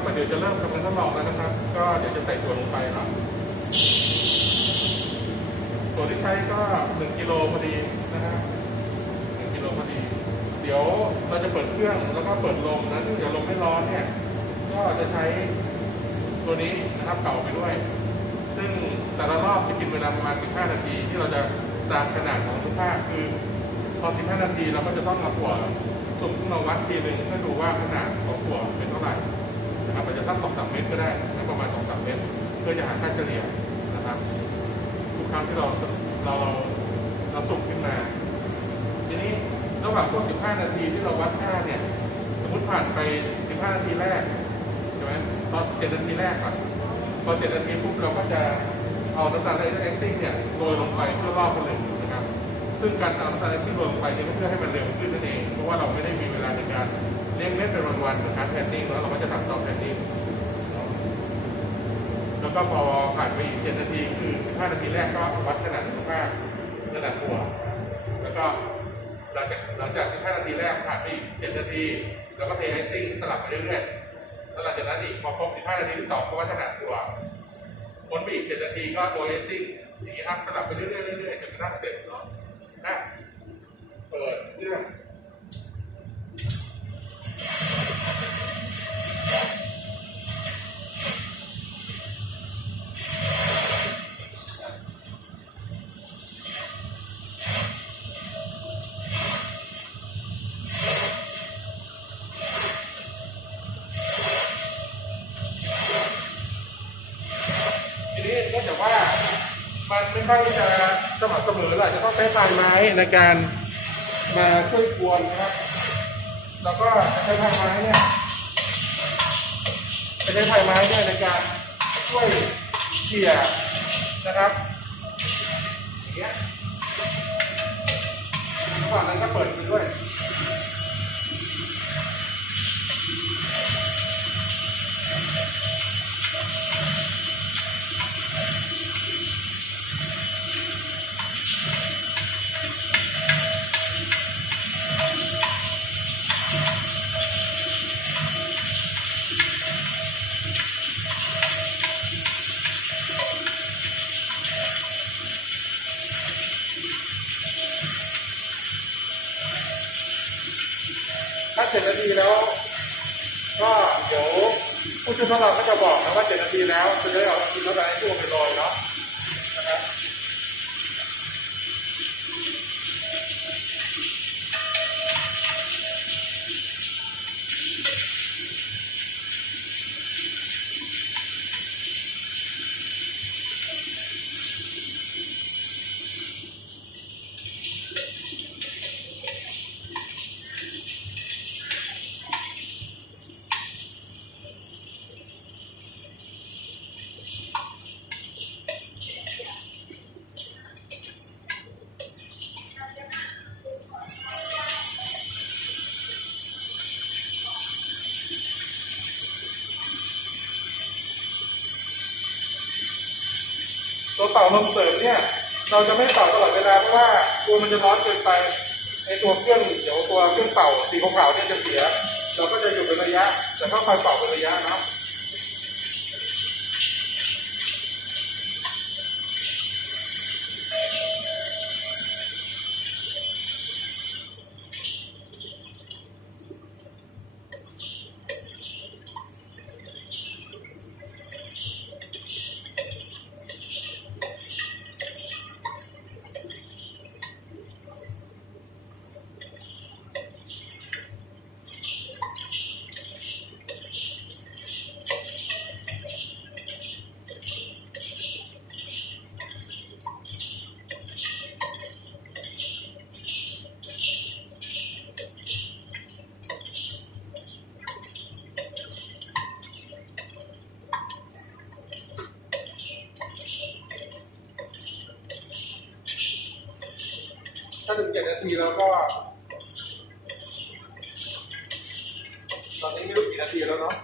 ับก็เดี๋ยวจะเริ่มทำการทดลองแล้วนะครับ ก็เดี๋ยวจะใส่ถั่วลงไปเนาะถั่วที่ใช้ก็หนึ่งกิโลพอดีนะฮะหนึ่งกิโลพอดี เดี๋ยวเราจะเปิดเครื่องแล้วก็เปิดลมนะซึ่งเดี๋ยวลมไม่ร้อนเนี่ย ก็จะใช้ตัวนี้นะครับเก่าไปด้วย ซึ่งแต่ละรอบจะกินเวลาประมาณ 15 นาที ที่เราจะตามขนาดของทุกภาคคือพอ 15 นาทีเราก็จะต้องเอาถั่วสุ่มขึ้นมาวัดทีหนึ่งเพื่อดูว่าขนาดของถั่วเป็นเท่าไหร่ นะครับอาจจะสักสองสามเมตรก็ได้นะประมาณสองสามเมตร เพื่อจะหาค่าเฉลี่ยนะครับ ทุกครั้งที่เราเราเราสุ่มขึ้นมา ทีนี้ระหว่างพวก15 นาทีที่เราวัดค่าเนี่ย สมมติผ่านไป 15 นาทีแรกใช่ไหมตอน7นาทีแรกก่อนพอ7นาทีปุ๊บเราก็จะเอาน้ำตาลไอเอ็กซิ่งเนี่ยโรยลงไปเพื่อรอบผลึกนะครับ ซึ่งการเอาน้ำตาลไอเอ็กซิ่งโรยลงไปเนี่ยเพื่อให้มันเร็วขึ้นนั่นเอง เพราะว่าเราไม่ได้มีเวลาในการ เลี้ยงเม็ดเป็นวันๆเหมือนการแพนนิ่งแล้วเราก็จะทำซอฟต์แพนนิ่งแล้วก็พอผ่านไปอีก7นาทีคือ15นาทีแรกก็วัดขนาดสุขภาพขนาดตัว แล้วก็หลังจากหลังจาก15นาทีแรกผ่านไปอีก7นาทีแล้วก็เทไอซิ่งสลับไปเรื่อยๆแล้วหลังจากนั้นอีกพอครบ15นาทีที่2ก็วัดขนาดตัวพ้นไปอีก7นาทีก็โรยไอซิ่งอย่างนี้ครับสลับไปเรื่อยๆเรื่อยๆจนกระทั่งเสร็จเนาะอะเปิดเครื่อง ค่อยจะสม่ำเสมอเราจะต้องใช้พานไม้ในการมาช่วยกวนนะครับ แล้วก็ใช้พานไม้เนี่ยจะใช้พานไม้เนี่ยในการช่วยเขี่ยนะครับอย่างเงี้ยระหว่างนั้นก็เปิดไปด้วย ถ้าเจ็ดนาทีแล้ว ก็เดี๋ยวผู้ช่วยทดลองก็จะบอกนะว่าเจ็ด นา ลมเสริมเนี่ย เราจะไม่เป่าตลอดเวลาเพราะว่าตัวมันจะร้อนเกินไปไอตัวเครื่องเดี๋ยวตัวเครื่องเป่าสีขาวๆเนี่ยจะเสีย เราก็จะอยู่เป็นระยะ แต่ก็คอยเป่าเป็นระยะเนาะ ถึงเจ็ดนาทีแล้วก็ ตอนนี้ไม่รู้กี่นาทีแล้วเนาะ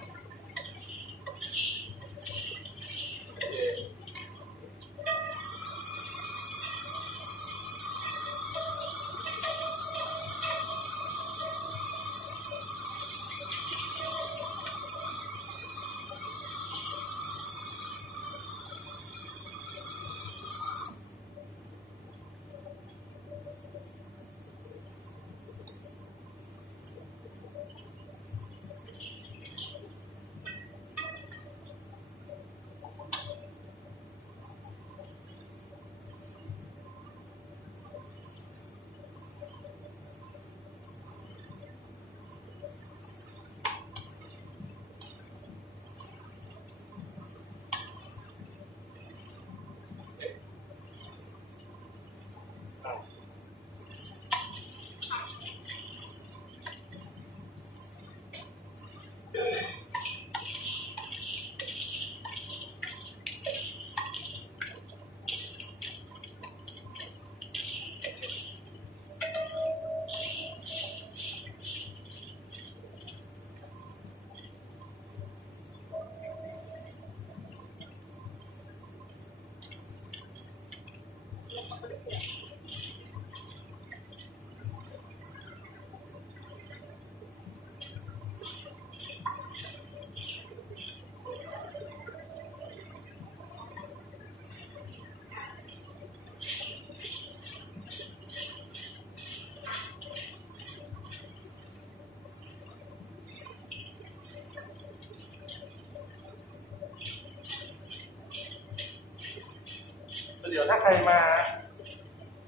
ดี๋ยวถ้าใครมา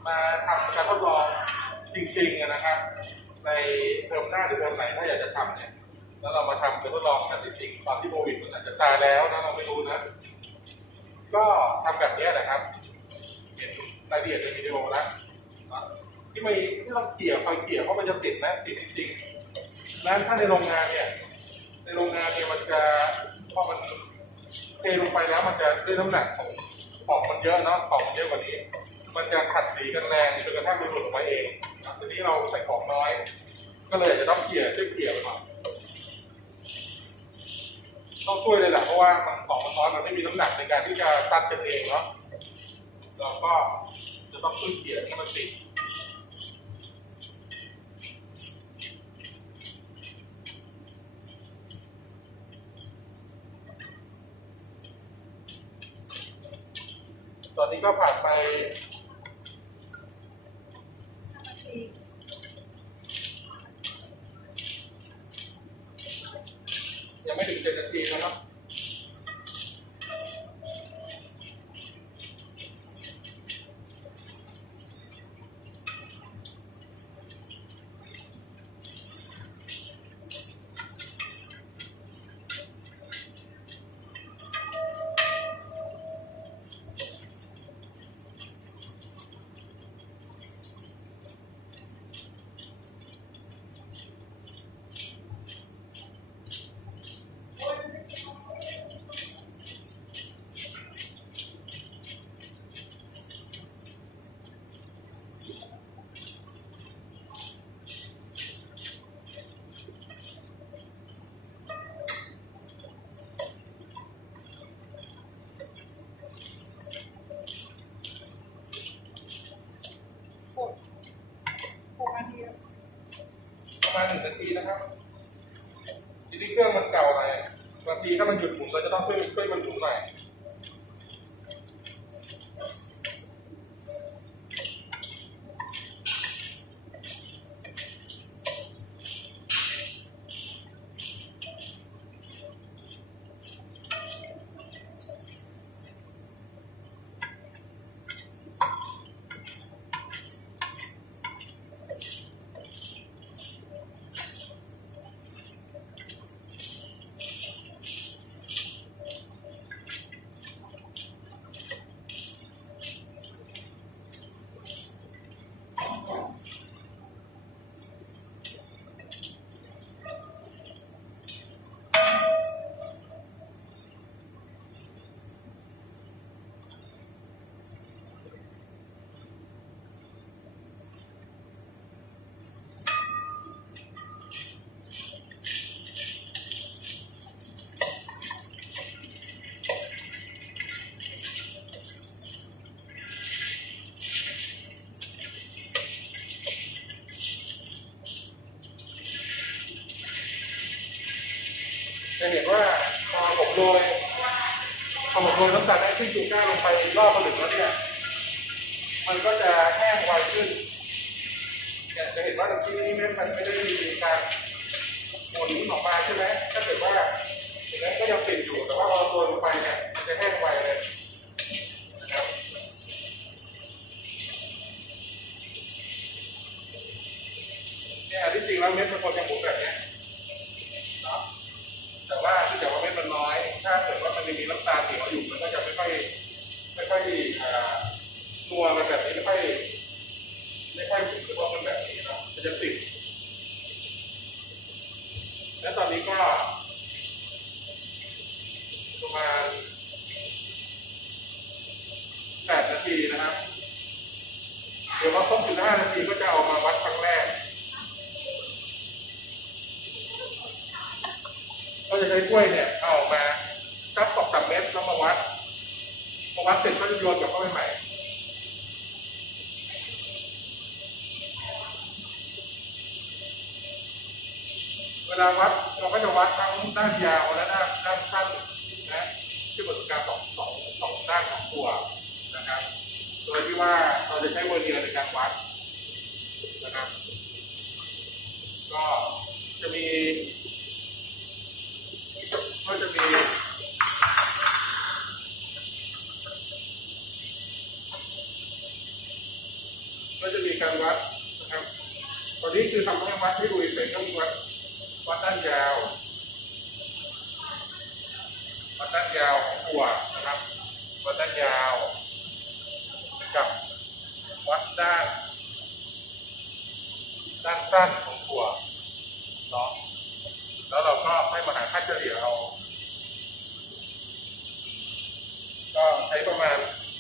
มาทำการทดลองจริงๆนะครับ ในเทอมหน้าหรือเทอมไหนถ้าอยากจะทำเนี่ย แล้วเรามาทำการทดลองกันจริงๆตอนที่โควิดมันอาจจะซาแล้วนะเราไม่รู้นะ ก็ทำแบบนี้นะครับเห็นรายละเอียดในวิดีโอแล้วนะที่ไม่ที่เราเกี่ยวคอยเกี่ยวเพราะมันจะติดนะติดจริงๆแล้วถ้าในโรงงานเนี่ยในโรงงานเนี่ยมันจะพอมันเทลงไปแล้วมันจะด้วยน้ำหนักของ ของมันเยอะเนาะของเยอะกว่านี้ มันจะขัดสีกันแรงจนกระทั่งมันหลุดออกมาเองทีนี้เราใส่ของน้อย ก็เลยอาจจะต้องเกี่ยช่วยเกี่ยไปหน่อยต้องช่วยเลยแหละเพราะว่ามันของมันน้อยมันไม่มีน้ำหนักในการที่จะตัดกันเองเนาะเราก็จะต้องช่วยเกี่ยให้มันติด ตอนนี้ก็ผ่านไป ยังไม่ถึงเจ็ดนาทีนะครับ หกหกนาทีแล้ว ประ มาหนึ่งนาทีนะครับทีนี้เครื่องมันเก่าหน่อยบางทีถ้ามันหยุดหมุนเราจะต้องช่วยช่วยมันหมุนหน่อย โรยพอผมโรยน้ำตาลได้ขึ้นจูก้าลงไปรอบผลึกแล้วเนี่ยมันก็จะแห้งไวขึ้นเนี่ยจะเห็นว่าตรงที่นี่มันไม่ได้มีการหมุนออกมาใช่ไหมถ้าเกิดว่าเห็นไหมก็ยังติดอยู่แต่ว่าพอโรยลงไปเนี่ยมันจะแห้งไวเลยนะครับเนี่ยที่จริงแล้วเม็ดมันควรจะหมุนแบบเนี้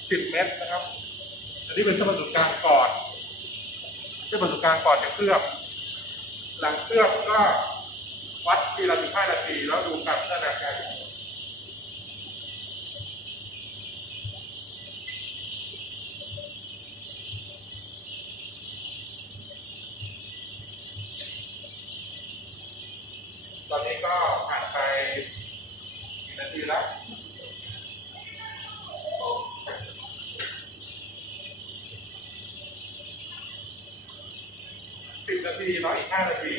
มาณ10เมตรนะครับ อันนี้เป็นเส้นผ่าศูนย์กลางก่อนเส้นผ่าศูนย์กลางก่อนจะเคลือบ หลังเคลือบก็วัดทีละ15นาทีแล้วดูการพัฒนาการตอนนี้ก็ผ่านไปกี่นาทีแล้ว สิบนาทีเนาะอีกห้านาที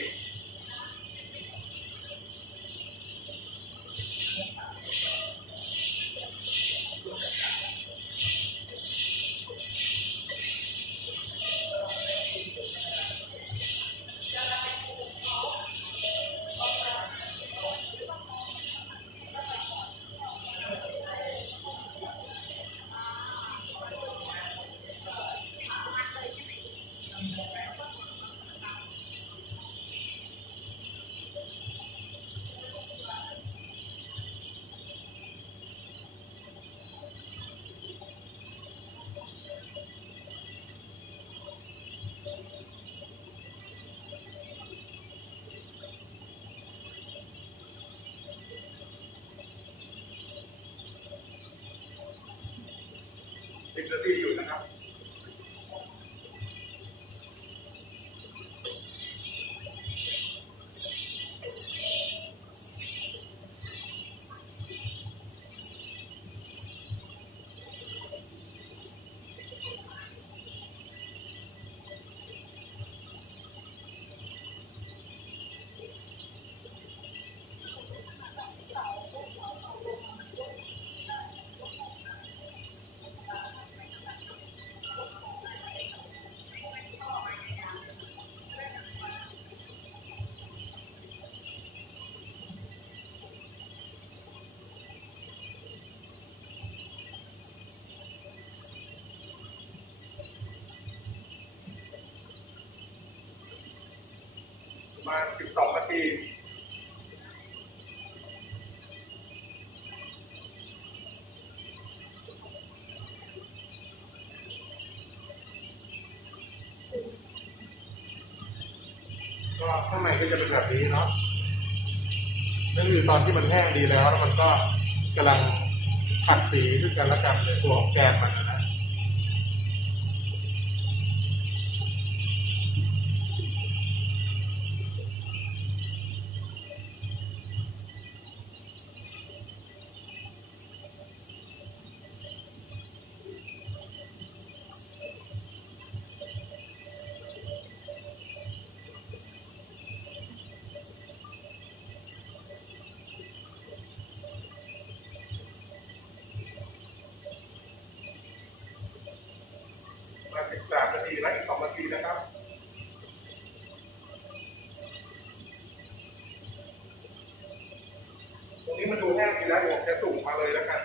ทีอยู่นะครับ มาสิบสองนาทีก็ข้างในก็จะเป็นแบบนี้เนาะนั่นคือตอนที่มันแห้งดีแล้ว แล้วมันก็กำลังขัดสีซึ่งกันและกันในตัวของแกนมันนะ มาสิบสามนาทีและอีกสอง นะครับตรงนี้มันดูแห้งดีแล้วเดี๋ยวผมจะสุ่มมาเลยแล้วกัน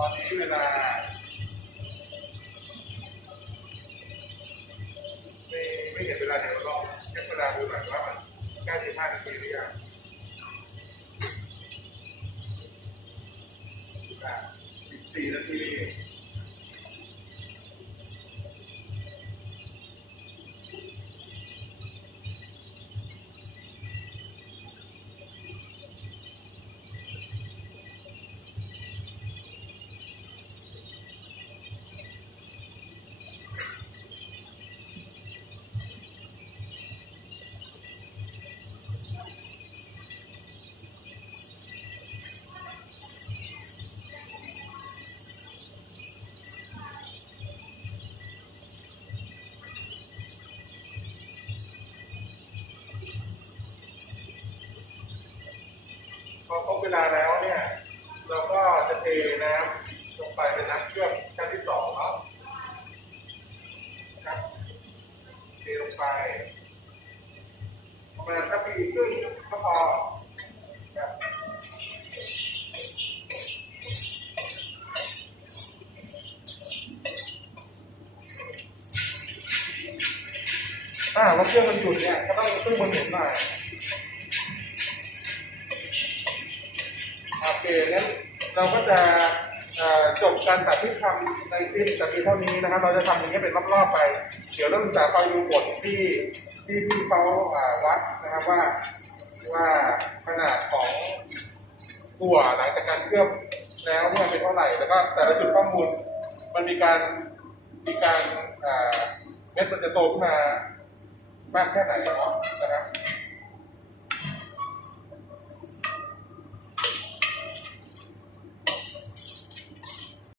好谢谢大 ลาแล้วเนี่ยเราก็จะเทน้ำลงไปเป็นน้ำเครื่องชั้นที่สองเนาะนะครับเทลงไปประมาณสักปีครึ่งก็พอครับถ้าหากว่าเครื่องมันหยุดเนี่ยก็ต้องเครื่องมันหมุนหน่อย เคงั้นเราก็จะจบการสาธิตทำในคลิปแต่เพียงเท่านี้นะครับ เราจะทำอย่างนี้เป็นรอบๆไป เดี๋ยวเราจะคอยดูผลที่ที่ที่เขาวัดนะครับว่าว่าขนาดของตัวหลังจากการเคลือบแล้วเนี่ยเป็นเท่าไหร่แล้วก็แต่ละจุดข้อมูลมันมีการมีการเม็ดมันจะโตขึ้นมามากแค่ไหนเนาะนะครับ